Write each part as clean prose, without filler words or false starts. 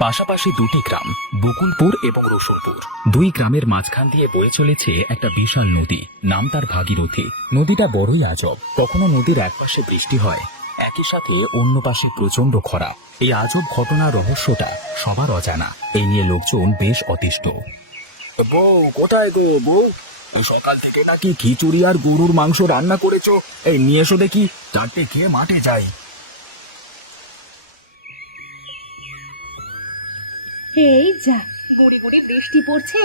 পাশাপাশি দুটি গ্রাম, বকুলপুর এবং রসুলপুর। দুই গ্রামের মাঝখান দিয়ে বয়ে চলেছে একটা বিশাল নদী, নাম তার ভাগীরথী। নদীটা বড়ই আজব। কখনো নদীর একপাশে বৃষ্টি হয়, একই সাথে অন্য পাশে প্রচন্ড খরা। এই আজব ঘটনার রহস্যটা সবার অজানা। এই নিয়ে লোকজন বেশ অতিষ্ঠ। বউ, কোথায় গো বউ? সকাল থেকে নাকি খিচুড়ি আর গরুর মাংস রান্না করেছো। এই নিয়ে এসো দেখি, চারটে খেয়ে মাঠে যাই। এই যা, গুড়ি গুড়ি বৃষ্টি পড়ছে,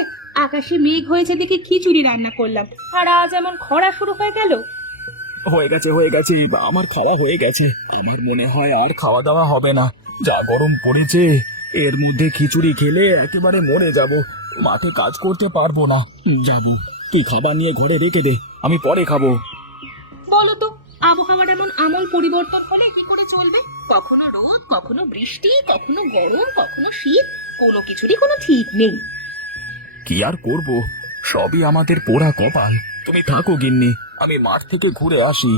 আকাশে মেঘ হয়েছে দেখে খিচুড়ি রান্না করলাম, আর আজ এমন খরা শুরু হয়ে গেল। হয়ে গেছে হয়ে গেছে, আমার খাওয়া হয়ে গেছে। আমার মনে হয় আর খাওয়া দাওয়া হবে না। যা গরম পড়েছে, এর মধ্যে খিচুড়ি খেলে একেবারে মরে যাব। মাঠে কাজ করতে পারবো না। যাব, তুই খাবার নিয়ে ঘরে রেখে দে, আমি পরে খাবো। বলো তো, আবহাওয়ার এমন আমূল পরিবর্তন হলে কি করে চলবে? কখনো রোদ, কখনো বৃষ্টি, কখনো গরম, কখনো শীত, কোনো কিছুরই কোনো ঠিক নেই। কি আর করব, সবই আমাদের পোড়া কপাল। তুমি থাকো গিন্নি, আমি মাঠ থেকে ঘুরে আসি।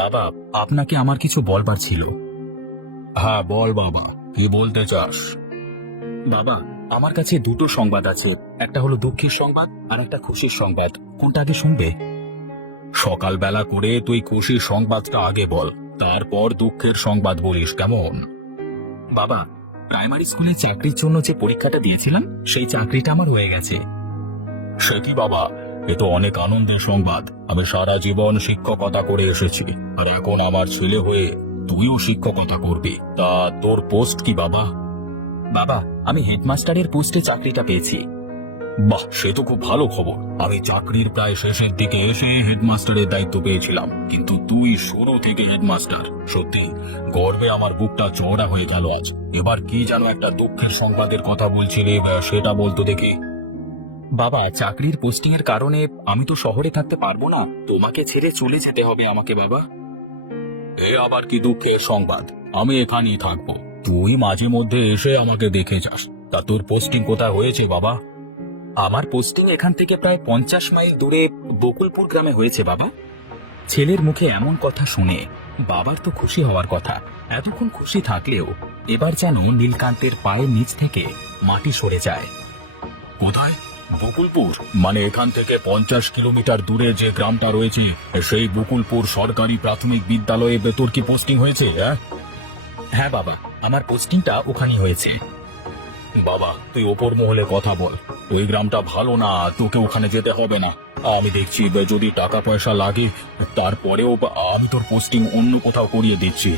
বাবা, আপনাকে আমার কিছু বলবার ছিল। হ্যাঁ বল বাবা, কি বলতে চাস? বাবা, আমার কাছে দুটো সংবাদ আছে। একটা হলো দুঃখের সংবাদ, আর একটা খুশির সংবাদ। কোনটা আগে শুনবে? সকালবেলা করে তুই খুশির সংবাদটা আগে বল, তারপর দুঃখের সংবাদ বলিস, কেমন? বাবা, প্রাইমারি স্কুলে চাকরির জন্য যে পরীক্ষাটা দিয়েছিলাম, সেই চাকরিটা আমার হয়ে গেছে। সে কি বাবা, এ তো অনেক আনন্দের সংবাদ। আমি সারা জীবন শিক্ষকতা করে এসেছি, আর এখন আমার ছেলে হয়ে তুইও শিক্ষকতা করবি। তা তোর পোস্ট কি বাবা? বাবা, আমি হেডমাস্টারের পোস্টে চাকরিটা পেয়েছি। বাহ, সে তো খুব ভালো খবর। আমি চাকরির প্রায় শেষের দিকে এসে হেডমাস্টারের দায়িত্ব পেয়েছিলাম, কিন্তু তুই শুরু থেকে হেডমাস্টার। সত্যি গর্বে আমার বুকটা চওড়া হয়ে গেল আজ। এবার কি যেন একটা দুঃখের সংবাদের কথা বলছিলে, সেটা বলতো দেখি। বাবা, চাকরির পোস্টিং এর কারণে আমি তো শহরে থাকতে পারবো না, তোমাকে ছেড়ে চলে যেতে হবে আমাকে। বাবা, এ আবার কি দুঃখের সংবাদ? আমি এখানেই থাকবো, তুই মাঝে মধ্যে এসে আমাকে দেখে যাস। তা তোর পোস্টিং কোথায় হয়েছে বাবা? আমার পোস্টিং এখান থেকে প্রায় 50 মাইল দূরে বকুলপুর গ্রামে হয়েছে বাবা। ছেলের মুখে এমন কথা শুনে বাবার তো খুশি হওয়ার কথা। এতক্ষণ খুশি থাকলেও এবার যেন নীলকান্তের পায়ের নিচ থেকে মাটি সরে যায়। কোথায়? বকুলপুর? মানে এখান থেকে 50 কিলোমিটার দূরে যে গ্রামটা রয়েছে, সেই বকুলপুর সরকারি প্রাথমিক বিদ্যালয়ে তোর কি পোস্টিং হয়েছে? হ্যাঁ বাবা, আমার পোস্টিংটা ওখানেই হয়েছে। বাবা, তুই ওপর মহলে কথা বল। ওই গ্রামটা ভালো না, তোকে ওখানে যেতে হবে না। আমি দেখছি যদি টাকা পয়সা লাগে, তারপরেও আমি তোর পোস্টিং অন্য কোথাও করিয়ে দিচ্ছি।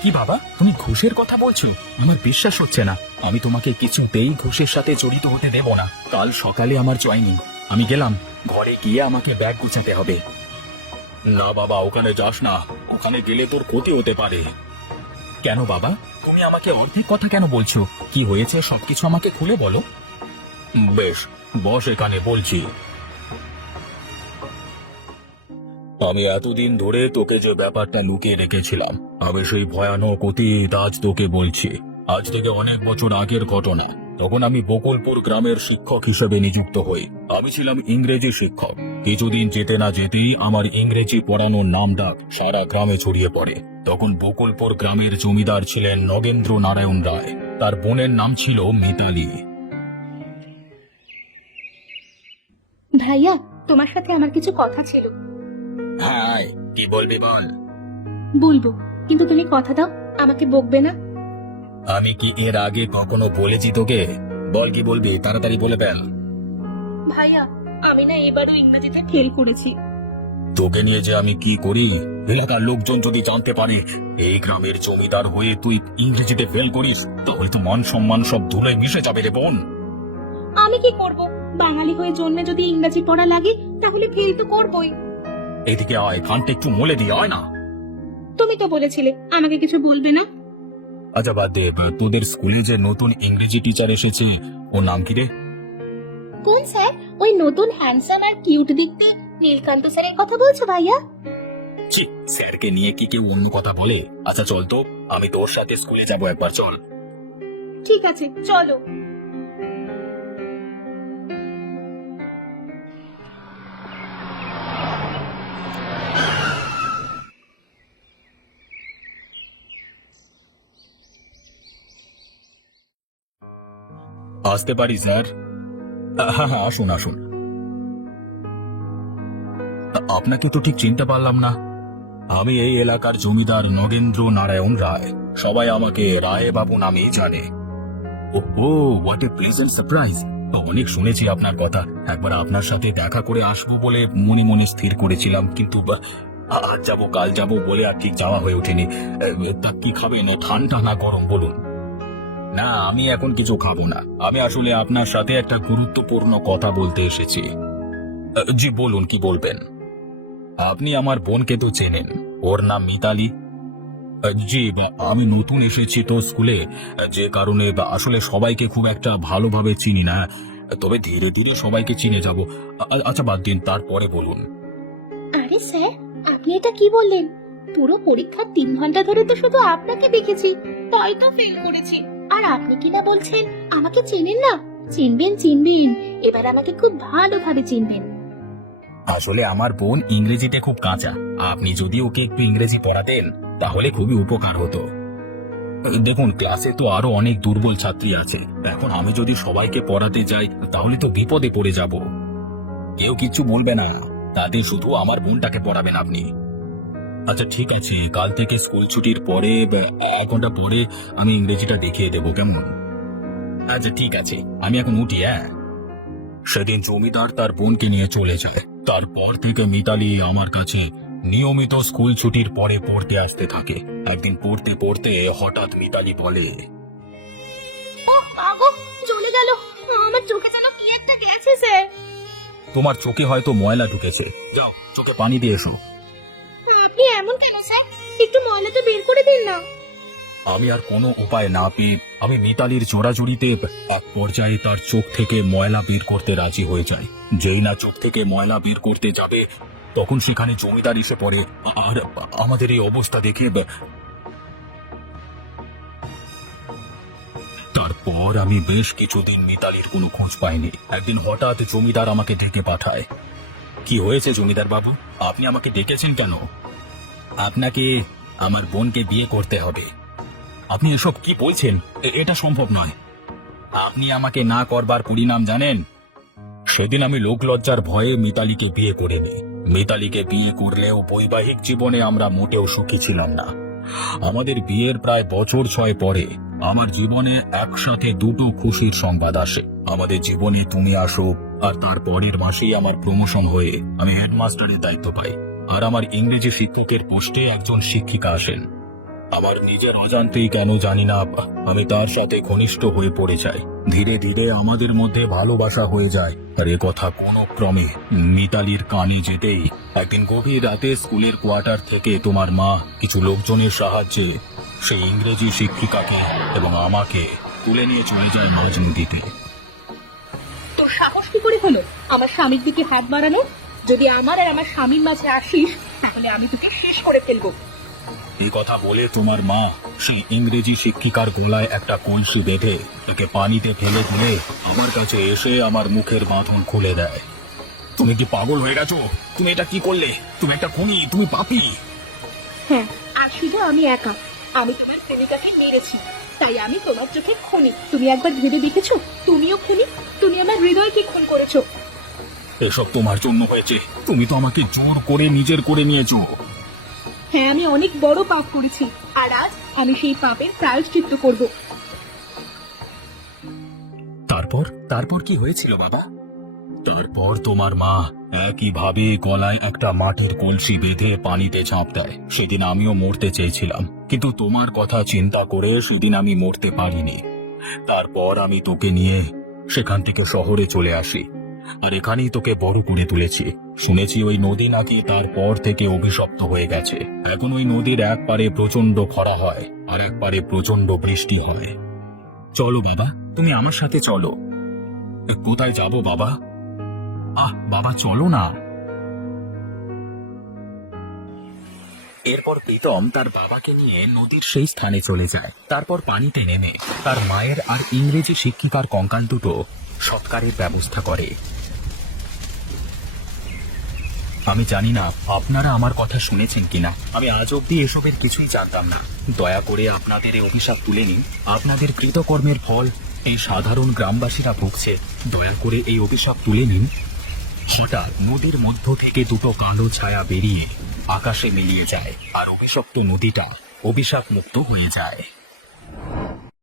কি বাবা, তুমি ঘুষের কথা বলছো? আমার বিশ্বাস হচ্ছে না। আমি তোমাকে কিছুতেই ঘুষের সাথে জড়িত হতে দেব না। কাল সকালে আমার জয়েনিং। আমি গেলাম, ঘরে গিয়ে আমাকে ব্যাগ গুছাতে হবে। না বাবা, ওখানে যাস না। ওখানে গেলে তোর ক্ষতি হতে পারে। কেন বাবা, তুমি আমাকে অর্ধেক কথা কেন বলছো? কি হয়েছে সবকিছু আমাকে খুলে বলো। বেশ, বস এখানে, বলছি। আমি এতদিন ধরে তোকে যে ব্যাপারটা লুকিয়ে রেখেছিলাম, আমি সেই ভয়ানক অতীত আজ তোকে বলছি। আজ থেকে অনেক বছর আগের ঘটনা। তখন আমি বকুলপুর গ্রামের শিক্ষক হিসেবে নিযুক্ত হই। আমি ছিলাম ইংরেজি শিক্ষক। কিছুদিন যেতে না যেতেই আমার ইংরেজি পড়ানোর নাম ডাক সারা গ্রামে ছড়িয়ে পড়ে। তখন বকুলপুর গ্রামের জমিদার ছিলেন নগেন্দ্র নারায়ণ রায়। তার বোনের নাম ছিল মিতালি। ভাইয়া, তোমার সাথে আমার কিছু কথা ছিল। হ্যাঁ, কি বলবি বল। বলবো, কিন্তু তুমি কথা দাও, আমাকে বকবে না। আমি কি এর আগে কখনো বলেছি তোকে? বল, কি বলবি, তাড়াতাড়ি বলে ফেল। ভাইয়া, আমি না এবারও ইংরেজিতে ফেল করেছি। তোকে নিয়ে যে আমি কি করি, এলাকার লোকজন যদি জানতে পারে এই গ্রামের জমিদার হয়ে তুই ইংরেজিতে ফেল করিস, তাহলে তো মান সম্মান সব ধুলোয় মিশে যাবে রে বোন। আমি কি করব? বাঙালি হয়ে জন্মে যদি ইংরেজি পড়া লাগে, তাহলে ফেল তো করবই। এদিকে আয়, কানটা একটু মলে দিয়ে আয় না। তুমি তো বলেছিলে আমাকে কিছু বলবে না। আচ্ছা বাদ দে, তোদের স্কুলে যে নতুন ইংরেজি টিচার এসেছে, ওর নাম কি রে? কোন স্যার? ওই নতুন হ্যান্ডসাম আর কিউট দেখতে নীলকান্ত স্যারের কথা বলছো ভাইয়া? ছি, স্যারকে নিয়ে কি কেউ অন্য কথা বলে? আচ্ছা চল তো, আমি তোর সাথে স্কুলে যাবো একবার, চল। ঠিক আছে, চলো। আসতে পারি স্যার? হ্যাঁ হ্যাঁ, আসুন আসুন। আপনাকে তো ঠিক চিনতে পারলাম না। আমি এই এলাকার জমিদার নগেন্দ্র নারায়ণ রায়। সবাই আমাকে রায় বাবু নামেই জানে। ও, হোয়াট এ প্লেজেন্ট সারপ্রাইজ। অনেক শুনেছি আপনার কথা। একবার আপনার সাথে দেখা করে আসবো বলে মনে মনে স্থির করেছিলাম, কিন্তু আজ যাব কাল যাব বলে আর ঠিক যাওয়া হয়ে ওঠেনি। তা কি খাবেন, ঠান্ডা না গরম বলুন? না, আমি এখন কিছু খাবো না। আমি আসলে আপনার সাথে একটা গুরুত্বপূর্ণ কথা বলতে এসেছি। জি বলুন, কি বলবেন? আপনি আমার বোনকে তো চেনেন, ওর নাম মিতালি। জি, আমি নতুন এসেছি তো স্কুলে, যে কারণে আসলে সবাইকে খুব একটা ভালোভাবে চিনি না। তবে ধীরে ধীরে সবাইকে চিনে যাব। আচ্ছা বাদ দিন, তারপরে বলুন। আরে স্যার, আপনি এটা কি বললেন? পুরো পরীক্ষার 3 ঘন্টা ধরে তো শুধু আপনাকে দেখেছি, তাই তো ফেল করেছি। আর আপনি কিনা বলছেন আমাকে চেনেন না? চিনবেন চিনবেন, এবার আমাকে খুব ভালোভাবে চিনবেন। আসলে আমার বোন ইংরেজিতে খুব কাঁচা। আপনি যদি ওকে একটু ইংরেজি পড়াতেন তাহলে খুবই উপকার হতো। দেখুন, ক্লাসে তো আরো অনেক দুর্বল ছাত্রী আছে। এখন আমি যদি সবাইকে পড়াতে যাই তাহলে তো বিপদে পড়ে যাব। কেউ কিচ্ছু বলবে না, তাতে শুধু আমার বোনটাকে পড়াবেন আপনি। আচ্ছা ঠিক আছে, কাল থেকে স্কুল ছুটির পরে 1 ঘন্টা পরে আমি ইংরেজিটা দেখিয়ে দেবো, কেমন? আচ্ছা ঠিক আছে, আমি এখন উঠি। হ্যাঁ। সেদিন জমিদার তার বোনকে নিয়ে চলে যায়। তারপর থেকে মিতালি আমার কাছে নিয়মিত স্কুল ছুটির পরে পড়তে আসতে থাকে। একদিন পড়তে পড়তে হঠাৎ মিতালি বলে, ও আগো, চলে গেল। আমার চোখে যেন কি একটা গেছে স্যার। তোমার চোখে হয়তো ময়লা ঢুকেছে, যাও চোখে পানি দিয়ে এসো। আপনি এমন কেন স্যার? একটু ময়লাটা বের করে দিন না। আমি আর কোনো উপায় না পেয়ে আমি মিতালির জোড়াজুড়িতে এক পর্যায়ে তার চোখ থেকে ময়লা বের করতে রাজি হয়ে যায়। যেই না চোখ থেকে ময়লা বের করতে যাবে তখন সেখানে জমিদার এসে পড়ে। আর আমাদের এই অবস্থা দেখে তারপর আমি বেশ কিছুদিন মিতালির কোনো খোঁজ পাইনি। একদিন হঠাৎ জমিদার আমাকে ডেকে পাঠায়। কি হয়েছে জমিদার বাবু, আপনি আমাকে ডেকেছেন কেন? আপনাকে আমার বোনকে বিয়ে করতে হবে। আপনি এসব কি বলছেন? এটা সম্ভব নয়। আপনি আমাকে না করবার পরিণাম জানেন? সেদিন আমি লোকলজ্জার ভয়ে মিতালিকে বিয়ে করে নিই। মিতালিকে বিয়ে করলেও বৈবাহিক জীবনে আমরা মোটেও সুখী ছিলাম না। আমাদের বিয়ের প্রায় বছর 6 পরে আমার জীবনে একসাথে দুটো খুশির সংবাদ আসে। আমাদের জীবনে তুমি আসো, আর তার পরের মাসেই আমার প্রমোশন হয়ে আমি হেডমাস্টারের দায়িত্ব পাই। আর আমার ইংরেজি শিক্ষকের পোস্টে একজন শিক্ষিকা আসেন। আমার নিজের অজান্তেই কেন জানি না আমি তার সাথে ঘনিষ্ঠ হয়ে পড়ে যাই। ধীরে ধীরে আমাদের মধ্যে ভালোবাসা হয়ে যায়। আর এ কথা কোনো ক্রমে মিতালির কানে যেতেই একদিন গভীর রাতে স্কুলের কোয়ার্টার থেকে তোমার মা কিছু লোকজনের সাহায্যে সেই ইংরেজি শিক্ষিকাকে এবং আমাকে তুলে নিয়ে চলে যায় মাঝ নদীতে। তোর সাহস কি করে হলো আমার স্বামীর দিকে হাত বাড়ানো? যদি আমার আর আমার স্বামীর মাঝে আসিস তাহলে আমি তোকে শেষ করে ফেলবো। এই কথা বলে তোমার মা সেই ইংরেজি শিক্ষিকার গলায় একটা কলসি বেঁধে তাকে পানিতে ফেলে দিলে আমার কাছে এসে আমার মুখের বাঁধন খুলে দেয়। তুমি কি পাগল হয়ে গেছো? তুমি এটা কি করলে? তুমি একটা খুনি, তুমি পাপী। হ্যাঁ, আর শুধু আমি একা। আমি তোমার প্রেমিকাকে মেরেছি, তাই আমি তোমার চোখে খুনি। তুমি একবার ভেবে দেখেছো তুমিও খুনি? তুমি আমার হৃদয়কে খুন করেছো। এসব তোমার জন্য হয়েছে। তুমি তো আমাকে জোর করে নিজের করে নিয়েছো। হ্যাঁ, আমি অনেক বড় পাপ করেছি, আর আজ আমি সেই পাপের প্রায়শ্চিত্ত করব। তারপর তারপর কি হয়েছিল বাবা? তারপর তোমার মা একইভাবে গলায় একটা মাটির কলসি বেঁধে পানিতে ঝাঁপ দেয়। সেদিন আমিও মরতে চেয়েছিলাম, কিন্তু তোমার কথা চিন্তা করে সেদিন আমি মরতে পারিনি। তারপর আমি তোকে নিয়ে সেখান থেকে শহরে চলে আসি, আর এখানেই তোকে বড় করে তুলেছি। শুনেছি ওই নদী নাকি তারপর থেকে অভিশপ্ত হয়ে গেছে। এখন ওই নদীর এক পারে প্রচন্ড খরা হয় আর এক পারে প্রচন্ড বৃষ্টি হয়। চলো বাবা, তুমি আমার সাথে চলো। কোথায় যাব বাবা? বাবা চলো না। এরপর প্রীতম তার বাবাকে নিয়ে নদীর সেই স্থানে চলে যায়। তারপর পানিতে নেমে তার মায়ের আর ইংরেজি শিক্ষিকার কঙ্কাল দুটো সৎকারের ব্যবস্থা করে। আমি জানি না আপনারা আমার কথা শুনেছেন কিনা। আমি আজ অব্দি এসবের কিছুই জানতাম না। দয়া করে আপনাদের এই অভিশাপ তুলে নিন। আপনাদের কৃতকর্মের ফল এই সাধারণ গ্রামবাসীরা ভুগছে, দয়া করে এই অভিশাপ তুলে নিন। হঠাৎ নদীর মধ্য থেকে দুটো কালো ছায়া বেরিয়ে আকাশে মিলিয়ে যায়, আর অভিশপ্ত নদীটা অভিশাপ মুক্ত হয়ে যায়।